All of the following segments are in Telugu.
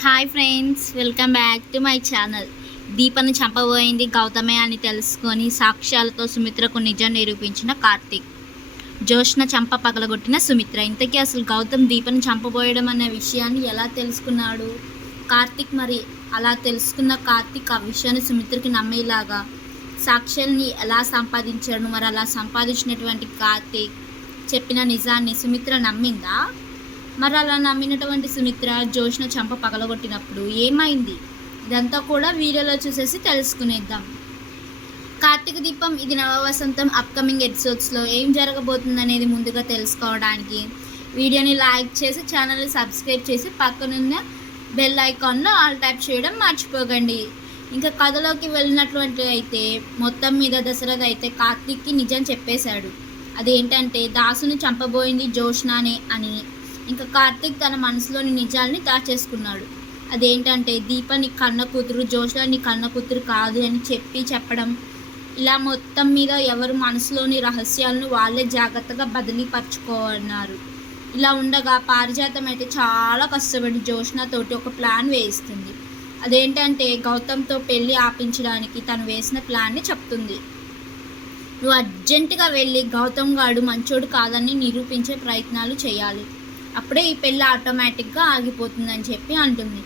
Hi friends, welcome back to my channel. దీపను చంపబోయింది గౌతమే అని తెలుసుకొని సాక్ష్యాలతో సుమిత్రకు నిజం నిరూపించిన కార్తీక్. జోష్న చంప పగలగొట్టిన సుమిత్ర. ఇంతకీ అసలు గౌతమ్ దీపను చంపబోయడం అనే విషయాన్ని ఎలా తెలుసుకున్నాడు కార్తీక్? మరి అలా తెలుసుకున్న కార్తీక్ ఆ విషయాన్ని సుమిత్రకి నమ్మేలాగా సాక్ష్యాల్ని ఎలా సంపాదించాడు? మరి అలా సంపాదించినటువంటి కార్తీక్ చెప్పిన నిజాన్ని సుమిత్ర నమ్మిందా? మరి అలా నమ్మినటువంటి సుమిత్ర జోష్న చంప పగలగొట్టినప్పుడు ఏమైంది? ఇదంతా కూడా వీడియోలో చూసేసి తెలుసుకునేద్దాం. కార్తీక దీపం ఇది నవవసంతం అప్కమింగ్ ఎపిసోడ్స్లో ఏం జరగబోతుంది అనేది ముందుగా తెలుసుకోవడానికి వీడియోని లైక్ చేసి ఛానల్ని సబ్స్క్రైబ్ చేసి పక్కనున్న బెల్ ఐకాన్లో ఆల్ ట్యాప్ చేయడం మర్చిపోకండి. ఇంకా కథలోకి వెళ్ళినటువంటి అయితే మొత్తం మీద దశరథ అయితే కార్తీక్కి నిజం చెప్పేశాడు. అదేంటంటే దాసుని చంపబోయింది జోష్నానే అని. ఇంకా కార్తీక్ తన మనసులోని నిజాల్ని దాచేసుకున్నాడు. అదేంటంటే దీప నీ కన్న కూతురు, జోష్న నీ కన్న కూతురు కాదు అని చెప్పడం. ఇలా మొత్తం మీద ఎవరు మనసులోని రహస్యాలను వాళ్ళే జాగ్రత్తగా బదిలీపరచుకోన్నారు. ఇలా ఉండగా పారిజాతం అయితే చాలా కష్టపడి జోష్నతోటి ఒక ప్లాన్ వేయిస్తుంది. అదేంటంటే గౌతమ్తో పెళ్ళి ఆపించడానికి తను వేసిన ప్లాన్ని చెప్తుంది. నువ్వు అర్జెంటుగా వెళ్ళి గౌతమ్ గాడు మంచోడు కాదని నిరూపించే ప్రయత్నాలు చేయాలి. అప్పుడే ఈ పెళ్ళి ఆటోమేటిక్గా ఆగిపోతుందని చెప్పి అంటుంది.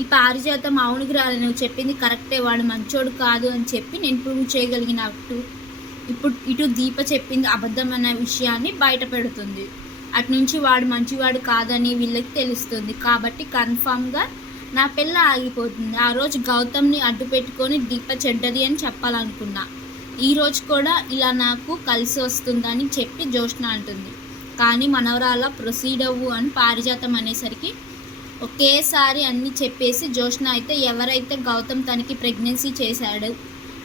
ఈ పారిజాతం అవునుకు రాలి, నువ్వు చెప్పింది కరెక్టే, వాడు మంచోడు కాదు అని చెప్పి నేను ప్రూవ్ చేయగలిగినట్టు ఇటు దీప చెప్పింది అబద్ధం అన్న విషయాన్ని బయట పెడుతుంది. అటు నుంచి వాడు మంచివాడు కాదని వీళ్ళకి తెలుస్తుంది. కాబట్టి కన్ఫామ్గా నా పెళ్ళి ఆగిపోతుంది. ఆ రోజు గౌతమ్ని అడ్డు పెట్టుకొని దీప చెడ్డది అని చెప్పాలనుకున్నా. ఈరోజు కూడా ఇలా నాకు కలిసి వస్తుందని చెప్పి జోష్న అంటుంది. కానీ మనవరాల ప్రొసీడ్ అవ్వు అని పారిజాతం అనేసరికి ఒకేసారి అన్నీ చెప్పేసి జోష్న అయితే ఎవరైతే గౌతమ్ తనకి ప్రెగ్నెన్సీ చేశాడు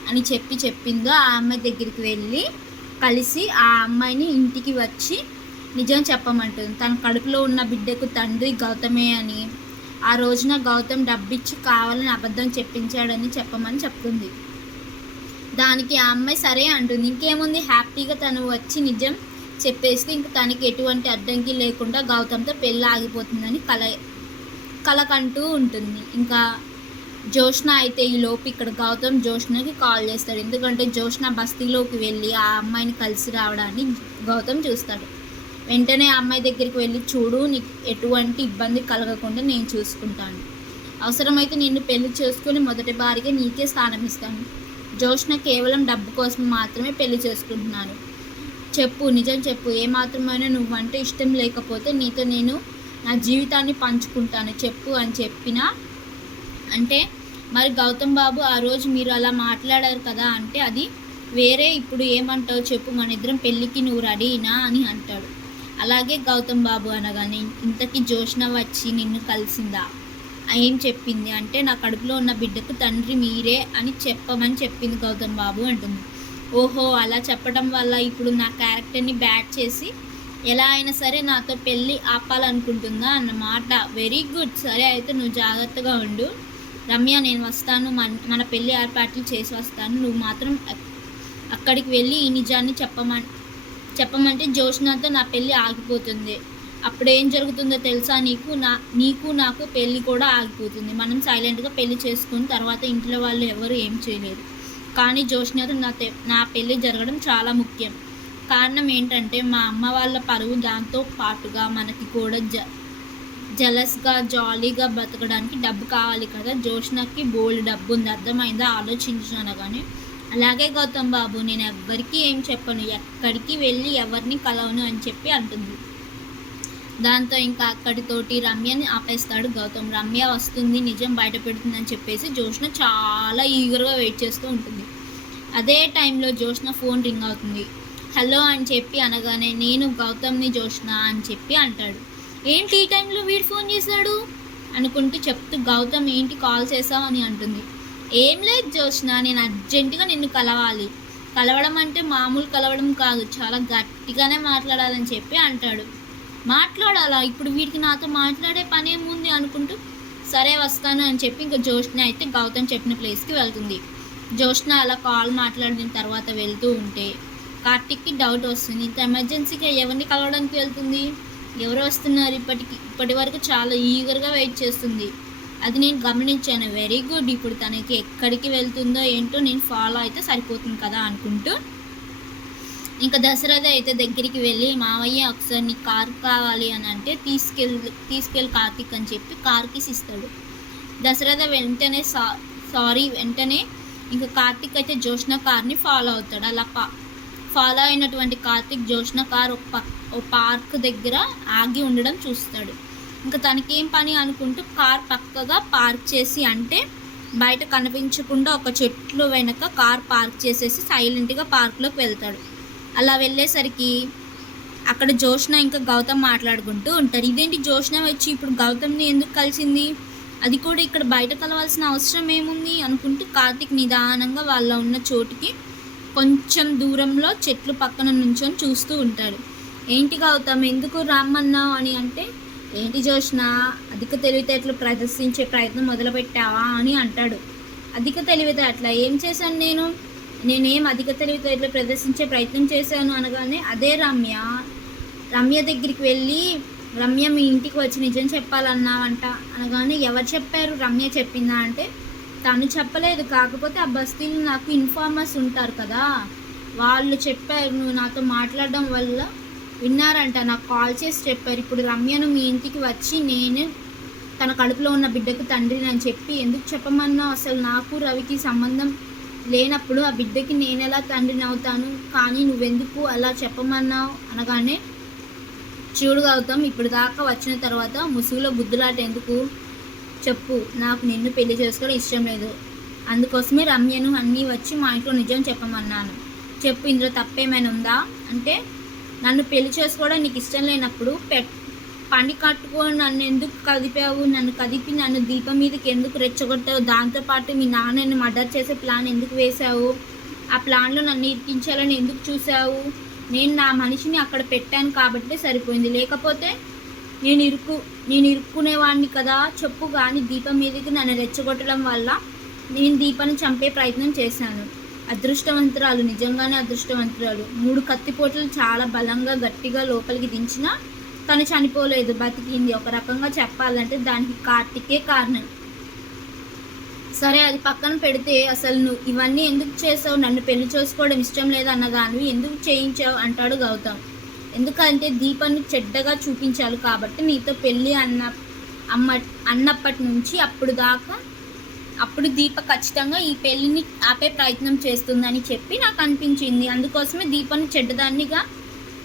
అని చెప్పిందో ఆ అమ్మాయి దగ్గరికి వెళ్ళి కలిసి ఆ అమ్మాయిని ఇంటికి వచ్చి నిజం చెప్పమంటుంది. తన కడుపులో ఉన్న బిడ్డకు తండ్రి గౌతమే అని, ఆ రోజున గౌతమ్ డబ్బిచ్చి కావాలని అబద్ధం చెప్పించాడని చెప్పమని చెప్తుంది. దానికి ఆ అమ్మాయి సరే అంటుంది. ఇంకేముంది, హ్యాపీగా తను వచ్చి నిజం చెప్పేస్తే ఇంక తనకి ఎటువంటి అడ్డంకి లేకుండా గౌతమ్తో పెళ్ళి ఆగిపోతుందని కలకంటూ ఉంటుంది. ఇంకా జోష్న అయితే ఈలోపు ఇక్కడ గౌతమ్ జోష్నకి కాల్ చేస్తాడు. ఎందుకంటే జోష్న బస్తీలోకి వెళ్ళి ఆ అమ్మాయిని కలిసి రావడాన్ని గౌతమ్ చూస్తాడు. వెంటనే ఆ అమ్మాయి దగ్గరికి వెళ్ళి, చూడు, నీకు ఎటువంటి ఇబ్బంది కలగకుండా నేను చూసుకుంటాను. అవసరమైతే నిన్ను పెళ్లి చేసుకుని మొదటి భార్యగా నీకే స్థానం ఇస్తాను. జోష్న కేవలం డబ్బు కోసం మాత్రమే పెళ్లి చేసుకుంటున్నాను. చెప్పు, నిజం చెప్పు, ఏమాత్రమైనా నువ్వంటే ఇష్టం లేకపోతే నీతో నేను నా జీవితాన్ని పంచుకుంటాను చెప్పు అని చెప్పినా అంటే, మరి గౌతమ్ బాబు ఆ రోజు మీరు అలా మాట్లాడారు కదా అంటే, అది వేరే, ఇప్పుడు ఏమంటావు చెప్పు, మన ఇద్దరం పెళ్ళికి నువ్వు రెడీనా అని అంటాడు. అలాగే గౌతమ్ బాబు అనగానే, ఇంతకీ జోష్న వచ్చి నిన్ను కలిసిందా, ఏం చెప్పింది అంటే, నా కడుపులో ఉన్న బిడ్డకు తండ్రి మీరే అని చెప్పమని చెప్పింది గౌతమ్ బాబు అంటుంది. ఓహో, అలా చెప్పడం వల్ల ఇప్పుడు నా క్యారెక్టర్ని బ్యాడ్ చేసి ఎలా అయినా సరే నాతో పెళ్ళి ఆపాలనుకుంటుందా అన్నమాట. వెరీ గుడ్, సరే అయితే నువ్వు జాగ్రత్తగా ఉండు రమ్య, నేను వస్తాను, మన పెళ్ళి ఏర్పాట్లు చేసి వస్తాను. నువ్వు మాత్రం అక్కడికి వెళ్ళి ఈ నిజాన్ని చెప్పమంటే జోష్నతో నా పెళ్ళి ఆగిపోతుంది. అప్పుడు ఏం జరుగుతుందో తెలుసా? నీకు నాకు పెళ్ళి కూడా ఆగిపోతుంది. మనం సైలెంట్గా పెళ్ళి చేసుకుని తర్వాత ఇంట్లో వాళ్ళు ఎవరు ఏం చేయలేరు. కానీ జోష్నతో నా పెళ్ళి జరగడం చాలా ముఖ్యం. కారణం ఏంటంటే మా అమ్మ వాళ్ళ పరువు, దాంతో పాటుగా మనకి కూడా జలస్గా జాలీగా బ్రతకడానికి డబ్బు కావాలి కదా. జోష్నకి బోల్డ్ డబ్బు ఉంది, అర్థమైందా? ఆలోచించాను. కానీ అలాగే గౌతమ్ బాబు, నేను ఎవ్వరికీ ఏం చెప్పను, ఎక్కడికి వెళ్ళి ఎవరిని కలవను అని చెప్పి అంటుంది. దాంతో ఇంకా అక్కడితోటి రమ్యని ఆపేస్తాడు గౌతమ్. రమ్య వస్తుంది, నిజం బయట పెడుతుందని చెప్పేసి జోష్న చాలా ఈగర్గా వెయిట్ చేస్తూ ఉంటుంది. అదే టైంలో జోష్న ఫోన్ రింగ్ అవుతుంది. హలో అని చెప్పి అనగానే, నేను గౌతమ్ని జోష్న అని చెప్పి అంటాడు. ఏంటి ఈ టైంలో వీడు ఫోన్ చేశాడు అనుకుంటూ చెప్తూ, గౌతమ్ ఏంటి కాల్ చేసావు అని అంటుంది. ఏం లేదు జోష్న, నేను అర్జెంటుగా నిన్ను కలవడం అంటే మామూలు కలవడం కాదు, చాలా గట్టిగానే మాట్లాడాలని చెప్పి అంటాడు. మాట్లాడాలా ఇప్పుడు, వీడికి నాతో మాట్లాడే పని ఏముంది అనుకుంటూ సరే వస్తాను అని చెప్పి ఇంకా జోష్న అయితే గౌతమ్ చెప్పిన ప్లేస్కి వెళ్తుంది. జోష్న అలా కాల్ మాట్లాడిన తర్వాత వెళ్తూ ఉంటే కార్తీక్కి డౌట్ వస్తుంది. ఇంత ఎమర్జెన్సీగా ఎవరిని కలవడానికి వెళ్తుంది, ఎవరు వస్తున్నారు? ఇప్పటి వరకు చాలా ఈగర్గా వెయిట్ చేస్తుంది. అది నేను గమనించాను. Very good. ఇప్పుడు తనకి ఎక్కడికి వెళ్తుందో ఏంటో నేను ఫాలో అయితే సరిపోతుంది కదా అనుకుంటూ ఇంకా దశరథ అయితే దగ్గరికి వెళ్ళి, మావయ్య ఒకసారి నీ కార్ కావాలి అని అంటే తీసుకెళ్ళి కార్తీక్ అని చెప్పి కార్ కీస్ ఇస్తాడు. దశరథ వెంటనే వెంటనే ఇంకా కార్తీక్ అయితే జ్యోష్ణ కార్ని ఫాలో అవుతాడు. అలా ఫాలో అయినటువంటి కార్తీక్ జ్యోష్ణ కార్ ఒక పార్క్ దగ్గర ఆగి ఉండడం చూస్తాడు. ఇంకా తనకేం పని అనుకుంటూ కార్ పక్కగా పార్క్ చేసి, అంటే బయట కనిపించకుండా ఒక చెట్లు వెనక కార్ పార్క్ చేసేసి సైలెంట్గా పార్క్లోకి వెళ్తాడు. అలా వెళ్ళేసరికి అక్కడ జ్యోష్ణ ఇంకా గౌతమ్ మాట్లాడుకుంటూ ఉంటారు. ఇదేంటి జ్యోష్ణ వచ్చి ఇప్పుడు గౌతమ్ని ఎందుకు కలిసింది, అది కూడా ఇక్కడ బయట కలవాల్సిన అవసరం ఏముంది అనుకుంటూ కార్తీక్ నిదానంగా వాళ్ళ ఉన్న చోటుకి కొంచెం దూరంలో చెట్లు పక్కన నుంచొని చూస్తూ ఉంటాడు. ఏంటి గౌతమ్ ఎందుకు రమ్మన్నావు అని అంటే, ఏంటి జ్యోష్ణ అధిక తెలివితేటలు ప్రదర్శించే ప్రయత్నం మొదలుపెట్టావా అని అంటాడు. అధిక తెలివితేటల ఏం చేశాను నేనేం అధిక తెలివితేటలు ప్రదర్శించే ప్రయత్నం చేశాను అనగానే, అదే రమ్య దగ్గరికి వెళ్ళి, రమ్య మీ ఇంటికి వచ్చి నిజం చెప్పాలన్నావంట అనగానే, ఎవరు చెప్పారు, రమ్య చెప్పిందా అంటే, తను చెప్పలేదు, కాకపోతే ఆ బస్తీలు నాకు ఇన్ఫార్మర్స్ ఉంటారు కదా, వాళ్ళు చెప్పారు, నువ్వు నాతో మాట్లాడడం వల్ల విన్నారంట, నాకు కాల్ చేసి చెప్పారు. ఇప్పుడు రమ్యను మీ ఇంటికి వచ్చి నేను తన కడుపులో ఉన్న బిడ్డకు తండ్రిని అని చెప్పి ఎందుకు చెప్పమన్నావు, అసలు నాకు రవికి సంబంధం లేనప్పుడు ఆ బిడ్డకి నేను ఎలా తండ్రిని అవుతాను, కానీ నువ్వెందుకు అలా చెప్పమన్నావు అనగానే, చూడు గౌతమ్ ఇప్పుడు దాకా వచ్చిన తర్వాత ముసుగులో బుద్ధులాట ఎందుకు చెప్పు, నాకు నిన్ను పెళ్లి చేసుకోవడం ఇష్టం లేదు, అందుకోసమే రమ్యను అన్నీ వచ్చి మా ఇంట్లో నిజం చెప్పమన్నాను, చెప్పు ఇందులో తప్పేమైనా ఉందా అంటే, నన్ను పెళ్లి చేసుకోవడం నీకు ఇష్టం లేనప్పుడు పని కట్టుకొని నన్ను ఎందుకు కదిపావు, నన్ను కదిపి నన్ను దీపం మీదకి ఎందుకు రెచ్చగొట్టావు, దాంతోపాటు మీ నాన్నని మర్డర్ చేసే ప్లాన్ ఎందుకు వేశావు, ఆ ప్లాన్లో నన్ను ఇరికించాలని ఎందుకు చూసావు, నేను నా మనిషిని అక్కడ పెట్టాను కాబట్టి సరిపోయింది, లేకపోతే నేను ఇరుక్కునేవాడిని కదా చెప్పు, కానీ దీపం మీదకి నన్ను రెచ్చగొట్టడం వల్ల నేను దీపాన్ని చంపే ప్రయత్నం చేశాను. అదృష్టవంతురాలు, నిజంగానే అదృష్టవంతురాలు. 3 కత్తిపోట్లు చాలా బలంగా గట్టిగా లోపలికి దించినా తను చనిపోలేదు, బతికింది. ఒక రకంగా చెప్పాలంటే దానికి కార్తీకే కారణం. సరే అది పక్కన పెడితే అసలు నువ్వు ఇవన్నీ ఎందుకు చేసావు, నన్ను పెళ్లి చేసుకోవడం ఇష్టం లేదన్నదాన్ని ఎందుకు చేయించావు అంటాడు గౌతమ్. ఎందుకంటే దీపాన్ని చెడ్డగా చూపించాలి కాబట్టి నీతో పెళ్ళి అన్నప్పటి నుంచి అప్పుడు దీప ఖచ్చితంగా ఈ పెళ్ళిని ఆపే ప్రయత్నం చేస్తుందని చెప్పి నాకు అనిపించింది, అందుకోసమే దీపాన్ని చెడ్డదాన్నిగా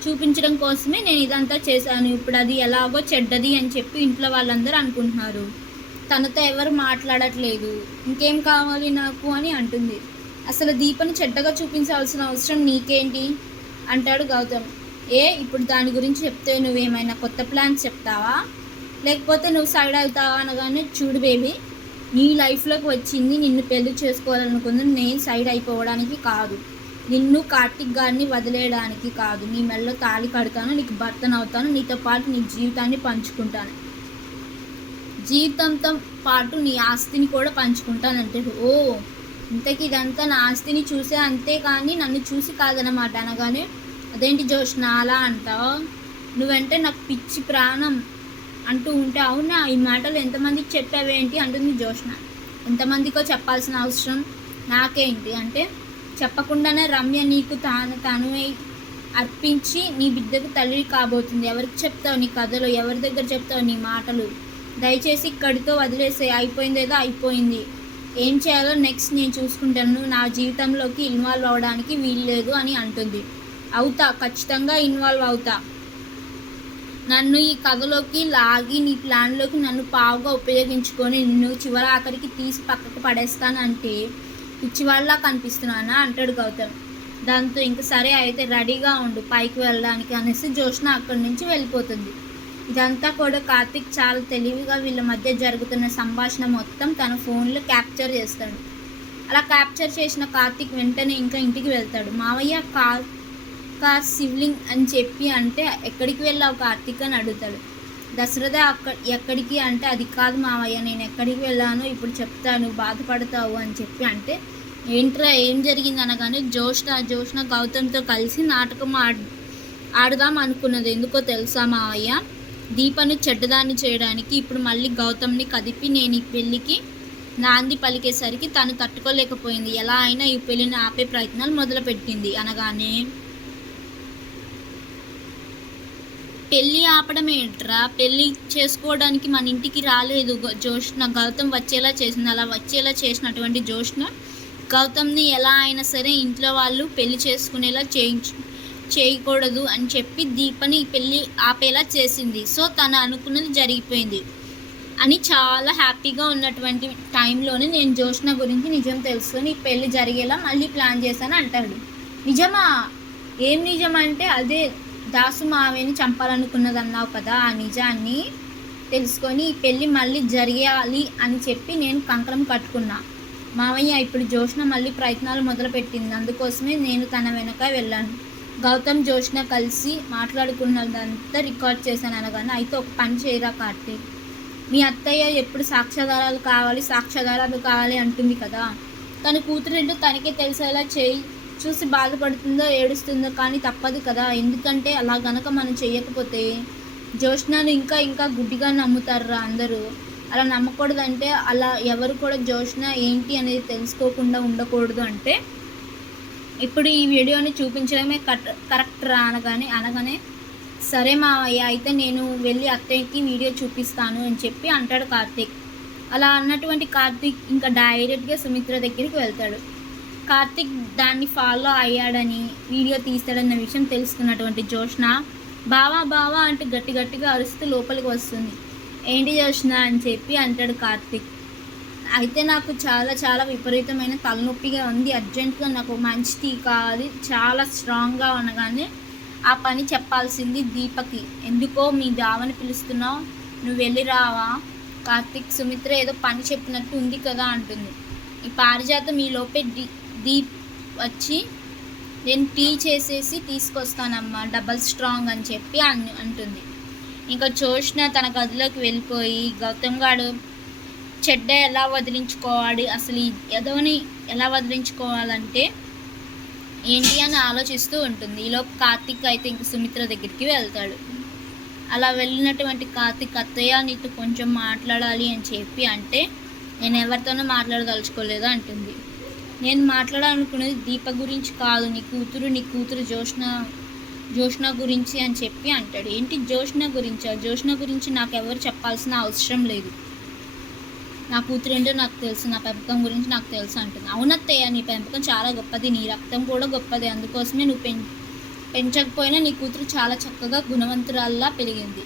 చూపించడం కోసమే నేను ఇదంతా చేశాను, ఇప్పుడు అది ఎలాగో చెడ్డది అని చెప్పి ఇంట్లో వాళ్ళందరూ అనుకుంటున్నారు, తనతో ఎవరు మాట్లాడట్లేదు, ఇంకేం కావాలి నాకు అని అంటుంది. అసలు దీపని చెడ్డగా చూపించాల్సిన అవసరం నీకేంటి అంటాడు గౌతమ్. ఇప్పుడు దాని గురించి చెప్తే నువ్వేమైనా కొత్త ప్లాన్స్ చెప్తావా, లేకపోతే నువ్వు సైడ్ అవుతావా అనగానే, చూడు బేబీ నీ లైఫ్లోకి వచ్చింది నిన్ను పెళ్లి చేసుకోవాలనుకుంది, నేను సైడ్ అయిపోవడానికి కాదు, నిన్ను కార్తీక్ గారిని వదిలేయడానికి కాదు, నీ మెడలో తాళి కడతాను, నీకు భర్తను అవుతాను, నీతో పాటు నీ జీవితాన్ని పంచుకుంటాను, జీవితంతో పాటు నీ ఆస్తిని కూడా పంచుకుంటానంటే, ఓ ఇంతకీ ఇదంతా నా ఆస్తిని చూసే అంతే కానీ నన్ను చూసి కాదనమాట అనగానే, అదేంటి జ్యోష్ణ అలా అంటావు, నువ్వంటే నాకు పిచ్చి ప్రాణం అంటూ ఉంటే, అవునా ఈ మాటలు ఎంతమందికి చెప్పావేంటి అంటుంది జ్యోష్ణ. ఎంతమందికో చెప్పాల్సిన అవసరం నాకేంటి అంటే, చెప్పకుండానే రమ్య నీకు తను అర్పించి నీ బిడ్డకు తల్లి కాబోతుంది, ఎవరికి చెప్తావు నీ కథలు, ఎవరి దగ్గర చెప్తావు నీ మాటలు, దయచేసి ఇక్కడితో వదిలేసే, అయిపోయిందేదో అయిపోయింది, ఏం చేయాలో నెక్స్ట్ నేను చూసుకుంటాను, నా జీవితంలోకి ఇన్వాల్వ్ అవ్వడానికి వీల్లేదు అని అంటుంది. అవుతా, ఖచ్చితంగా ఇన్వాల్వ్ అవుతా, నన్ను ఈ కథలోకి లాగి నీ ప్లాన్లోకి నన్ను పావుగా ఉపయోగించుకొని నిన్ను చివరి ఆఖరికి తీసి పక్కకు పడేస్తానంటే పిచ్చివాళ్ళలా కనిపిస్తున్నానా అంటాడు గౌతమ్. దాంతో ఇంక సరే అయితే రెడీగా ఉండు పైకి వెళ్ళడానికి అనేసి జ్యోష్ణ అక్కడి నుంచి వెళ్ళిపోతుంది. ఇదంతా కూడా కార్తీక్ చాలా తెలివిగా వీళ్ళ మధ్య జరుగుతున్న సంభాషణ మొత్తం తన ఫోన్లో క్యాప్చర్ చేస్తాడు. అలా క్యాప్చర్ చేసిన కార్తీక్ వెంటనే ఇంకా ఇంటికి వెళ్తాడు. మావయ్య కార్ సివ్లింగ్ అని చెప్పి అంటే, ఎక్కడికి వెళ్ళావు కార్తీక్ అని అడుగుతాడు. దశరథ ఎక్కడికి అంటే, అది కాదు మావయ్య, నేను ఎక్కడికి వెళ్ళానో ఇప్పుడు చెప్తాను, బాధపడతావు అని చెప్పి అంటే, ఏంట్రా ఏం జరిగింది అనగానే, జ్యోష్ణ గౌతమ్తో కలిసి నాటకం ఆడుదాం అనుకున్నది, ఎందుకో తెలుసా మావయ్య, దీపను చెడ్డదాన్ని చేయడానికి ఇప్పుడు మళ్ళీ గౌతమ్ని కదిపి నేను ఈ పెళ్ళికి నాంది పలికేసరికి తను తట్టుకోలేకపోయింది. ఎలా అయినా ఈ పెళ్ళిని ఆపే ప్రయత్నాలు మొదలుపెట్టింది. అనగానే పెళ్ళి ఆపడం ఏంట్రా, పెళ్ళి చేసుకోవడానికి మన ఇంటికి రాలేదు జోష్న, గౌతమ్ వచ్చేలా చేసింది. అలా వచ్చేలా చేసినటువంటి జోష్న గౌతమ్ని ఎలా అయినా సరే ఇంట్లో వాళ్ళు పెళ్లి చేసుకునేలా చేయకూడదు అని చెప్పి దీపని పెళ్ళి ఆపేలా చేసింది. సో తను అనుకున్నది జరిగిపోయింది అని చాలా హ్యాపీగా ఉన్నటువంటి టైంలోనే నేను జోష్న గురించి నిజం తెలుసుకొని ఈ పెళ్ళి జరిగేలా మళ్ళీ ప్లాన్ చేశాను అంటాడు. నిజమా? ఏం నిజం అంటే అదే దాసు మావయ్యని చంపాలనుకున్నది అన్నావు కదా, ఆ నిజాన్ని తెలుసుకొని ఈ పెళ్ళి మళ్ళీ జరిగేయాలి అని చెప్పి నేను కంకణం కట్టుకున్నా. మావయ్య ఇప్పుడు జోష్న మళ్ళీ ప్రయత్నాలు మొదలుపెట్టింది, అందుకోసమే నేను తన వెనక వెళ్ళాను. గౌతమ్ జోష్న కలిసి మాట్లాడుకున్నదంతా రికార్డ్ చేశాను. అనగానే అయితే ఒక పని చేయరా కార్తీక్, మీ అత్తయ్య ఎప్పుడు సాక్ష్యాధారాలు కావాలి అంటుంది కదా, తన కూతురింటో తనకే తెలిసేలా చూసి బాధపడుతుందో ఏడుస్తుందో కానీ తప్పదు కదా. ఎందుకంటే అలా గనక మనం చేయకపోతే జోష్నను ఇంకా గుడ్డిగా నమ్ముతారా అందరూ. అలా నమ్మకూడదంటే అలా ఎవరు కూడా జోష్న ఏంటి అనేది తెలుసుకోకుండా ఉండకూడదు. అంటే ఇప్పుడు ఈ వీడియోని చూపించడమే కరెక్ట్ రా అనగానే సరే మావయ్య, అయితే నేను వెళ్ళి అత్తయ్యకి వీడియో చూపిస్తాను అని చెప్పి అంటాడు కార్తీక్. అలా అన్నటువంటి కార్తీక్ ఇంకా డైరెక్ట్గా సుమిత్ర దగ్గరికి వెళ్తాడు. కార్తీక్ దాన్ని ఫాలో అయ్యాడని, వీడియో తీస్తాడన్న విషయం తెలుసుకున్నటువంటి జోష్న బావా అంటూ గట్టిగా అరుస్తూ లోపలికి వస్తుంది. ఏంటి జోష్న అని చెప్పి అంటాడు కార్తీక్. అయితే నాకు చాలా విపరీతమైన తలనొప్పిగా ఉంది, అర్జెంటుగా నాకు మంచి టీ కావాలి, చాలా స్ట్రాంగ్గా ఉండగానే ఆ పని చెప్పాల్సింది దీపకి. ఎందుకో మీ బావని పిలుస్తున్నావు, నువ్వు వెళ్ళి రావా కార్తీక్. సుమిత్ర ఏదో పని చెప్పినట్టు ఉంది కదా అంటుంది. ఈ పారిజాతం ఈ లోపే దీప్ వచ్చి నేను టీ చేసేసి తీసుకొస్తానమ్మా, డబల్ స్ట్రాంగ్ అని చెప్పి అంటుంది. ఇంకా జోష్న తన గదిలోకి వెళ్ళిపోయి గౌతమ్ గాడు చెడ్డ ఎలా వదిలించుకోవాలి, అసలు ఈ ఎదవని ఎలా వదిలించుకోవాలంటే ఏంటి అని ఆలోచిస్తూ ఉంటుంది. ఈలోపు కార్తీక్ అయితే ఇంక సుమిత్ర దగ్గరికి వెళ్తాడు. అలా వెళ్ళినటువంటి కార్తీక్ అత్తయ్య నీతో కొంచెం మాట్లాడాలి అని చెప్పి అంటే నేను ఎవరితోనూ మాట్లాడదలుచుకోలేదు అంటుంది. నేను మాట్లాడాలనుకునేది దీప గురించి కాదు, నీ కూతురు జోష్న గురించి అని చెప్పి అంటాడు. ఏంటి జోష్న గురించి నాకు ఎవరు చెప్పాల్సిన అవసరం లేదు, నా కూతురు ఏంటో నాకు తెలుసు, నా పెంపకం గురించి నాకు తెలుసు అంటుంది. అవునత్తయ్య, నీ పెంపకం చాలా గొప్పది, నీ రక్తం కూడా గొప్పది, అందుకోసమే నువ్వు పెంచకపోయినా నీ కూతురు చాలా చక్కగా గుణవంతురాల్లా పెరిగింది.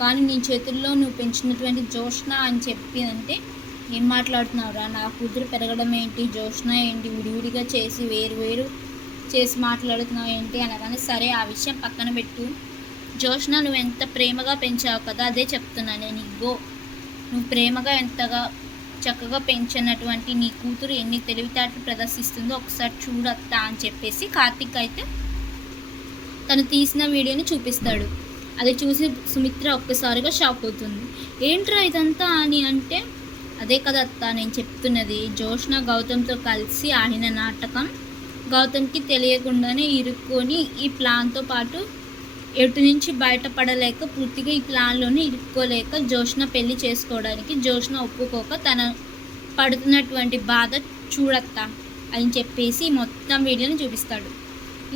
కానీ నీ చేతుల్లో నువ్వు పెంచినటువంటి జోష్న అని చెప్పి అంటే ఏం మాట్లాడుతున్నావురా, నా కూతురు పెరగడం ఏంటి, జోష్న ఏంటి, విడివిడిగా చేసి వేరు చేసి మాట్లాడుతున్నావు ఏంటి అనగానే సరే ఆ విషయం పక్కన పెట్టు, జోష్న నువ్వు ఎంత ప్రేమగా పెంచావు కదా అదే చెప్తున్నాను నేను. నువ్వు ప్రేమగా ఎంతగా చక్కగా పెంచినటువంటి నీ కూతురు ఎన్ని తెలివితేటలు ప్రదర్శిస్తుందో ఒకసారి చూడత్తా అని చెప్పేసి కార్తీక్ అయితే తను తీసిన వీడియోని చూపిస్తాడు. అది చూసి సుమిత్ర ఒక్కసారిగా షాక్ అవుతుంది. ఏంట్రా ఇదంతా అని అంటే అదే కదా అత్త నేను చెప్తున్నది, జోష్న గౌతమ్తో కలిసి ఆడిన నాటకం, గౌతమ్కి తెలియకుండానే ఇరుక్కొని ఈ ప్లాన్తో పాటు ఎటు నుంచి బయటపడలేక పూర్తిగా ఈ ప్లాన్లోనే ఇరుక్కోలేక జోష్న పెళ్లి చేసుకోవడానికి జోష్న ఒప్పుకోక తన పడుతున్నటువంటి బాధ చూడత్తా అని చెప్పేసి మొత్తం వీడియోని చూపిస్తాడు.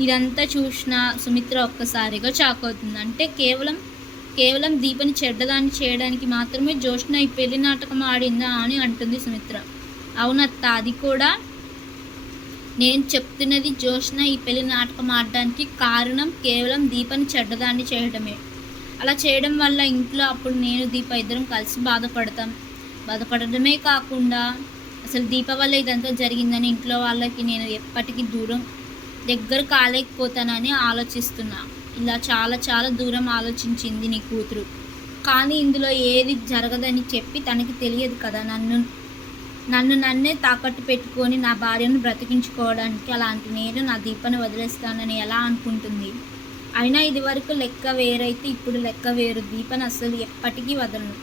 ఇదంతా చూసిన సుమిత్ర ఒక్కసారిగా షాక్ అవుతుంది. అంటే కేవలం దీపని చెడ్డదాన్ని చేయడానికి మాత్రమే జోష్న ఈ పెళ్లి నాటకం ఆడిందా అని అంటుంది సుమిత్ర. అవునత్త, అది కూడా నేను చెప్తున్నది, జోష్న ఈ పెళ్లి నాటకం ఆడడానికి కారణం కేవలం దీపని చెడ్డదాన్ని చేయడమే. అలా చేయడం వల్ల ఇంట్లో అప్పుడు నేను దీప ఇద్దరం కలిసి బాధపడడమే కాకుండా అసలు దీప వల్ల ఇదంతా జరిగిందని ఇంట్లో వాళ్ళకి నేను ఎప్పటికీ దగ్గర కాలేకపోతానని ఆలోచిస్తున్నా. ఇలా చాలా దూరం ఆలోచించింది నీ కూతురు. కానీ ఇందులో ఏది జరగదని చెప్పి తనకి తెలియదు కదా, నన్నే తాకట్టు పెట్టుకొని నా భార్యను బ్రతికించుకోవడానికి అలాంటి నేను నా దీపను వదిలేస్తానని ఎలా అనుకుంటుంది. అయినా ఇది వరకు లెక్క వేరైతే ఇప్పుడు లెక్క వేరు. దీపను అసలు ఎప్పటికీ వదలను,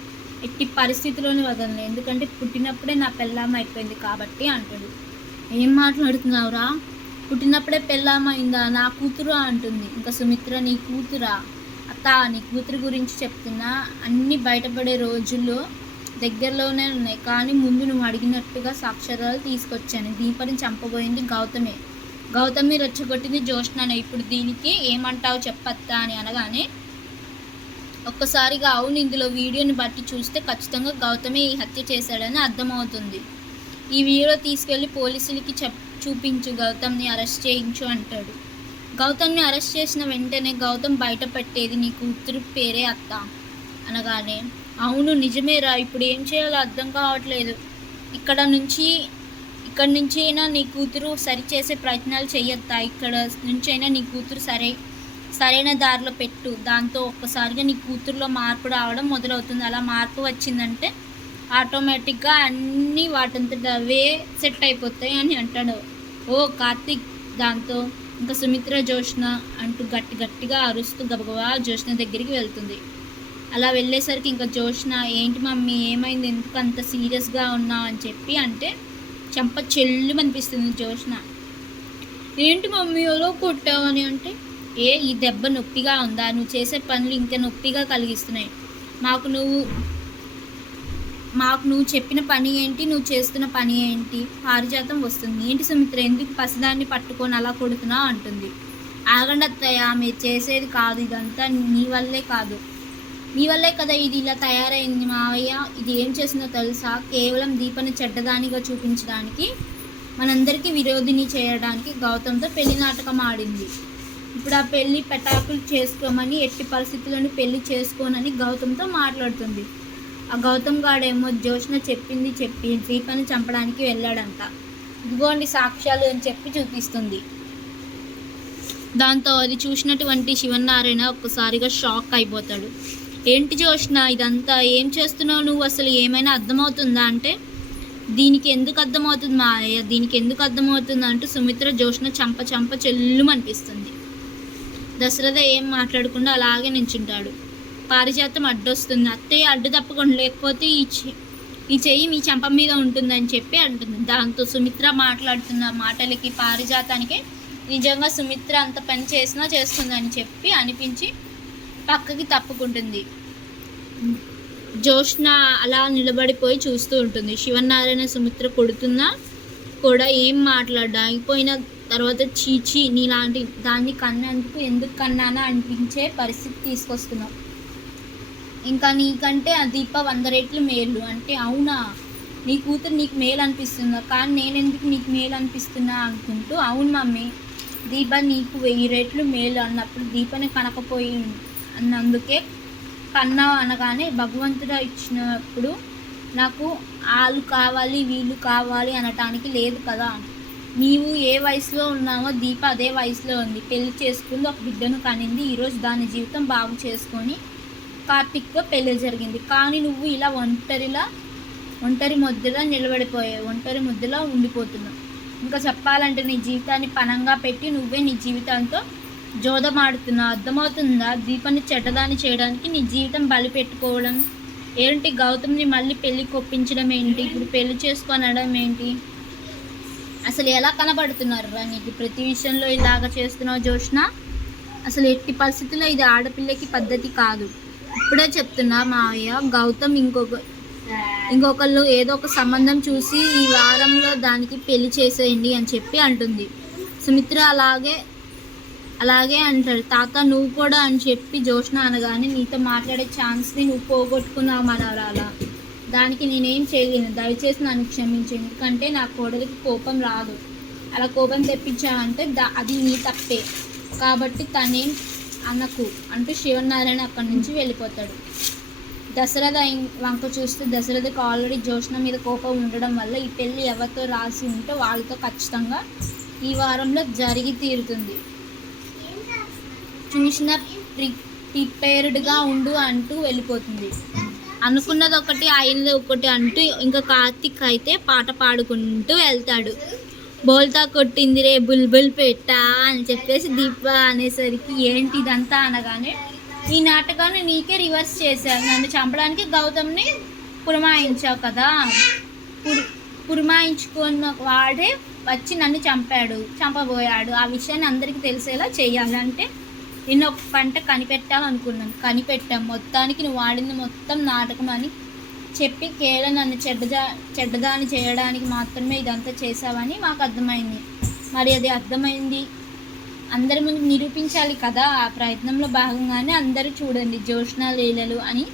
ఎట్టి పరిస్థితిలోని వదలను, ఎందుకంటే పుట్టినప్పుడే నా పెళ్ళాం అయిపోయింది కాబట్టి అంటాడు. ఏం మాట్లాడుతున్నావురా, పుట్టినప్పుడే పెళ్ళామైందా, నా కూతురు అంటుంది. ఇంకా సుమిత్ర నీ కూతురా, అత్త నీ కూతురు గురించి చెప్తున్నా, అన్నీ బయటపడే రోజుల్లో దగ్గరలోనే ఉన్నాయి. కానీ ముందు నువ్వు అడిగినట్టుగా సాక్ష్యాధారాలు తీసుకొచ్చాను. దీపని చంపబోయింది గౌతమే. గౌతమ్ని రెచ్చగొట్టింది జ్యోష్ననే. ఇప్పుడు దీనికి ఏమంటావు చెప్పత్తా అని అనగానే ఒక్కసారిగా అవును, ఇందులో వీడియోని బట్టి చూస్తే ఖచ్చితంగా గౌతమే ఈ హత్య చేశాడని అర్థమవుతుంది. ఈ వీడియో తీసుకెళ్ళి పోలీసులకి చూపించు, గౌతమ్ని అరెస్ట్ చేయించు అంటాడు. గౌతమ్ని అరెస్ట్ చేసిన వెంటనే గౌతమ్ బయట పెట్టేది నీ కూతురు పేరే అత్త అనగానే అవును నిజమేరా, ఇప్పుడు ఏం చేయాలో అర్థం కావట్లేదు. ఇక్కడి నుంచి అయినా నీ కూతురు సరిచేసే ప్రయత్నాలు చేయొద్దా? ఇక్కడ నుంచి అయినా నీ కూతురు సరైన దారిలో పెట్టు. దాంతో ఒక్కసారిగా నీ కూతురులో మార్పు రావడం మొదలవుతుంది. అలా మార్పు వచ్చిందంటే ఆటోమేటిక్గా అన్నీ వాటంతట అవే సెట్ అయిపోతాయి అని అంటాడు. ఓ కార్తీక్. దాంతో ఇంకా సుమిత్ర జ్యోష్న అంటూ గట్టిగా అరుస్తూ గబగబా జ్యోష్న దగ్గరికి వెళ్తుంది. అలా వెళ్ళేసరికి ఇంకా జ్యోష్న ఏంటి మమ్మీ ఏమైంది, ఎందుకు అంత సీరియస్గా ఉన్నావు అని చెప్పి అంటే చెంప చెల్లు అనిపిస్తుంది జ్యోష్న. ఏంటి మమ్మీ అలా కొట్టావని అంటే ఈ దెబ్బ నొప్పిగా ఉందా? నువ్వు చేసే పనులు ఇంకా నొప్పిగా కలిగిస్తున్నాయి. మాకు నువ్వు చెప్పిన పని ఏంటి, నువ్వు చేస్తున్న పని ఏంటి? పారిజాతం వస్తుంది. ఏంటి సుమిత్ర ఎందుకు పసిదాన్ని పట్టుకొని అలా కొడుతున్నావు అంటుంది. ఆగండి అత్తయ్య, మీరు చేసేది కాదు, ఇదంతా నీ వల్లే కదా ఇది ఇలా తయారైంది మావయ్య. ఇది ఏం చేసిందో తెలుసా? కేవలం దీపని చెడ్డదానిగా చూపించడానికి, మనందరికీ విరోధిని చేయడానికి గౌతమ్తో పెళ్లి నాటకం ఆడింది. ఇప్పుడు ఆ పెళ్లి పెటాకులు చేసుకోమని, ఎట్టి పరిస్థితులను పెళ్లి చేసుకోనని గౌతమ్తో మాట్లాడుతుంది. ఆ గౌతమ్ గాడేమో జ్యోష్న చెప్పింది చెప్పి దీపని చంపడానికి వెళ్ళాడంట. ఇదిగోండి సాక్ష్యాలు అని చెప్పి చూపిస్తుంది. దాంతో అది చూసినటువంటి శివనారాయణ ఒక్కసారిగా షాక్ అయిపోతాడు. ఏంటి జ్యోష్న ఇదంతా ఏం చేస్తున్నావు నువ్వు, అసలు ఏమైనా అర్థమవుతుందా అంటే దీనికి ఎందుకు అర్థమవుతుంది మావయ్య, దీనికి ఎందుకు అర్థమవుతుంది అంటూ సుమిత్ర జ్యోష్న చంప చెల్లు అనిపిస్తుంది. దశరథ ఏం మాట్లాడకుండా అలాగే నించుంటాడు. పారిజాతం అడ్డొస్తుంది. అత్తయ్య అడ్డు తప్పకుండా, లేకపోతే ఈ చెయ్యి మీ చెంప మీద ఉంటుందని చెప్పి అంటుంది. దాంతో సుమిత్ర మాట్లాడుతున్న మాటలకి పారిజాతానికి నిజంగా సుమిత్ర అంత పని చేసినా చేస్తుందని చెప్పి అనిపించి పక్కకి తప్పుకుంటుంది. జ్యోష్న అలా నిలబడిపోయి చూస్తూ ఉంటుంది. శివనారాయణ సుమిత్ర కొడుతున్నా కూడా ఏం మాట్లాడ్డా అయిపోయిన తర్వాత చీచి నీలాంటి దాన్ని కన్నందుకు ఎందుకు కన్నానా అనిపించే పరిస్థితి తీసుకొస్తున్నావు. ఇంకా నీకంటే ఆ దీప 100 రెట్లు మేలు అంటే అవునా, నీ కూతురు నీకు మేలు అనిపిస్తుందా? కానీ నేనెందుకు నీకు మేలు అనిపిస్తున్నా అనుకుంటూ అవును మమ్మీ, దీప నీకు 1000 రెట్లు మేలు అన్నప్పుడు దీపని కనకపోయి అన్నందుకే కన్నావు అనగానే భగవంతుడు ఇచ్చినప్పుడు నాకు వాళ్ళు కావాలి వీళ్ళు కావాలి అనటానికి లేదు కదా. నీవు ఏ వయసులో ఉన్నావో దీప అదే వయసులో ఉంది. పెళ్లి చేసుకుంది, ఒక బిడ్డను కనింది. ఈరోజు దాని జీవితం బాగు చేసుకొని కార్తీక్తో పెళ్లి జరిగింది. కానీ నువ్వు ఇలా ఒంటరి ముద్దలా నిలబడిపోయావు, ఒంటరి ముద్దలా ఉండిపోతున్నావు. ఇంకా చెప్పాలంటే నీ జీవితాన్ని పణంగా పెట్టి నువ్వే నీ జీవితంతో జోదమాడుతున్నావు. అర్థమవుతుందా? దీపాన్ని చెడ్డదాన్ని చేయడానికి నీ జీవితం బలి పెట్టుకోవడం ఏంటి? గౌతమ్ని మళ్ళీ పెళ్ళికి ఒప్పించడం ఏంటి? ఇప్పుడు పెళ్లి చేసుకొనడం ఏంటి? అసలు ఎలా కనబడుతున్నారు రా నీకు? ప్రతి విషయంలో ఇలాగ చేస్తున్నావు జ్యోష్న. అసలు ఎట్టి పరిస్థితుల్లో ఇది ఆడపిల్లకి పద్ధతి కాదు. ఇప్పుడే చెప్తున్నా మావయ్య, గౌతమ్ ఇంకొకళ్ళు ఏదో ఒక సంబంధం చూసి ఈ వారంలో దానికి పెళ్లి చేసేయండి అని చెప్పి అంటుంది. సుమిత్ర అలాగే అంటాడు. తాత నువ్వు కూడా అని చెప్పి జ్యోష్న అనగానే నీతో మాట్లాడే ఛాన్స్ని నువ్వు పోగొట్టుకున్నావు మనవరాలా. దానికి నేనేం చేయలేను, దయచేసి నన్ను క్షమించు. ఎందుకంటే నా కోడలికి కోపం రాదు. అలా కోపం తెప్పించావంటే అది నీ తప్పే. కాబట్టి తనేం అనకు అంటూ శివనారాయణ అక్కడి నుంచి వెళ్ళిపోతాడు. దశరథ వంక చూస్తూ దశరథకు ఆల్రెడీ జ్యోష్న మీద కోపం ఉండడం వల్ల ఈ పెళ్ళి ఎవరితో రాసి ఉంటే వాళ్ళతో ఖచ్చితంగా ఈ వారంలో జరిగి తీరుతుంది. చూసిన ప్రిపేర్డ్గా ఉండు అంటూ వెళ్ళిపోతుంది. అనుకున్నది ఒకటి అయింది ఒకటి అంటూ ఇంకా కార్తీక్ అయితే పాట పాడుకుంటూ వెళ్తాడు. బోల్తా కొట్టింది రే బుల్బుల్ పెట్టా అని చెప్పేసి దీప అనేసరికి ఏంటి ఇదంతా అనగానే ఈ నాటకాన్ని నీకే రివర్స్ చేశారు. నన్ను చంపడానికి గౌతమ్ని పురమాయించావు కదా, పురమాయించుకున్న వాడే వచ్చి నన్ను చంపబోయాడు. ఆ విషయాన్ని అందరికీ తెలిసేలా చేయాలంటే నేను ఒక పంట కనిపెట్టాలనుకున్నాను, కనిపెట్టాం. మొత్తానికి నువ్వు ఆడింది మొత్తం నాటకం అని చెప్పి కేవలం నన్ను చెడ్డదాన్ని చేయడానికి మాత్రమే ఇదంతా చేసావని మాకు అర్థమైంది. మరి అది అర్థమైంది, అందరి ముందు నిరూపించాలి కదా. ఆ ప్రయత్నంలో భాగంగానే అందరూ చూడండి జ్యోత్స్న లీలలు అని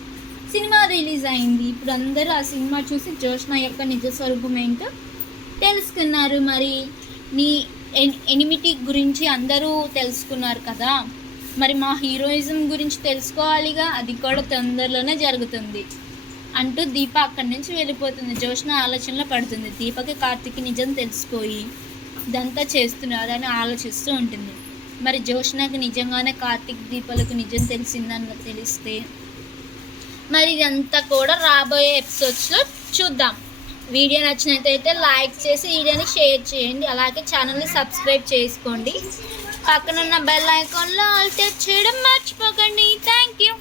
సినిమా రిలీజ్ అయింది. ఇప్పుడు అందరూ ఆ సినిమా చూసి జ్యోత్స్న యొక్క నిజ స్వరూపం ఏంటో తెలుసుకున్నారు. మరి నీ ఎనిమిటీ గురించి అందరూ తెలుసుకున్నారు కదా, మరి మా హీరోయిజం గురించి తెలుసుకోవాలిగా, అది కూడా తొందరలోనే జరుగుతుంది అంటూ దీప అక్కడి నుంచి వెళ్ళిపోతుంది. జ్యోత్స్న ఆలోచనలో పడుతుంది. దీపకి కార్తీక్ నిజం తెలిసిపోయి ఇదంతా చేస్తున్నారు అని ఆలోచిస్తూ ఉంటుంది. మరి జ్యోత్స్నకి నిజంగానే కార్తీక్ దీపాలకు నిజం తెలిసిందని తెలిస్తే మరి ఇదంతా కూడా రాబోయే ఎపిసోడ్స్లో చూద్దాం. వీడియో నచ్చినట్లయితే లైక్ చేసి వీడియోని షేర్ చేయండి. అలాగే ఛానల్ని సబ్స్క్రైబ్ చేసుకోండి. పక్కనున్న బెల్ ఐకాన్లో ఆల్ ట్యాప్ చేయడం మర్చిపోకండి. Thank you.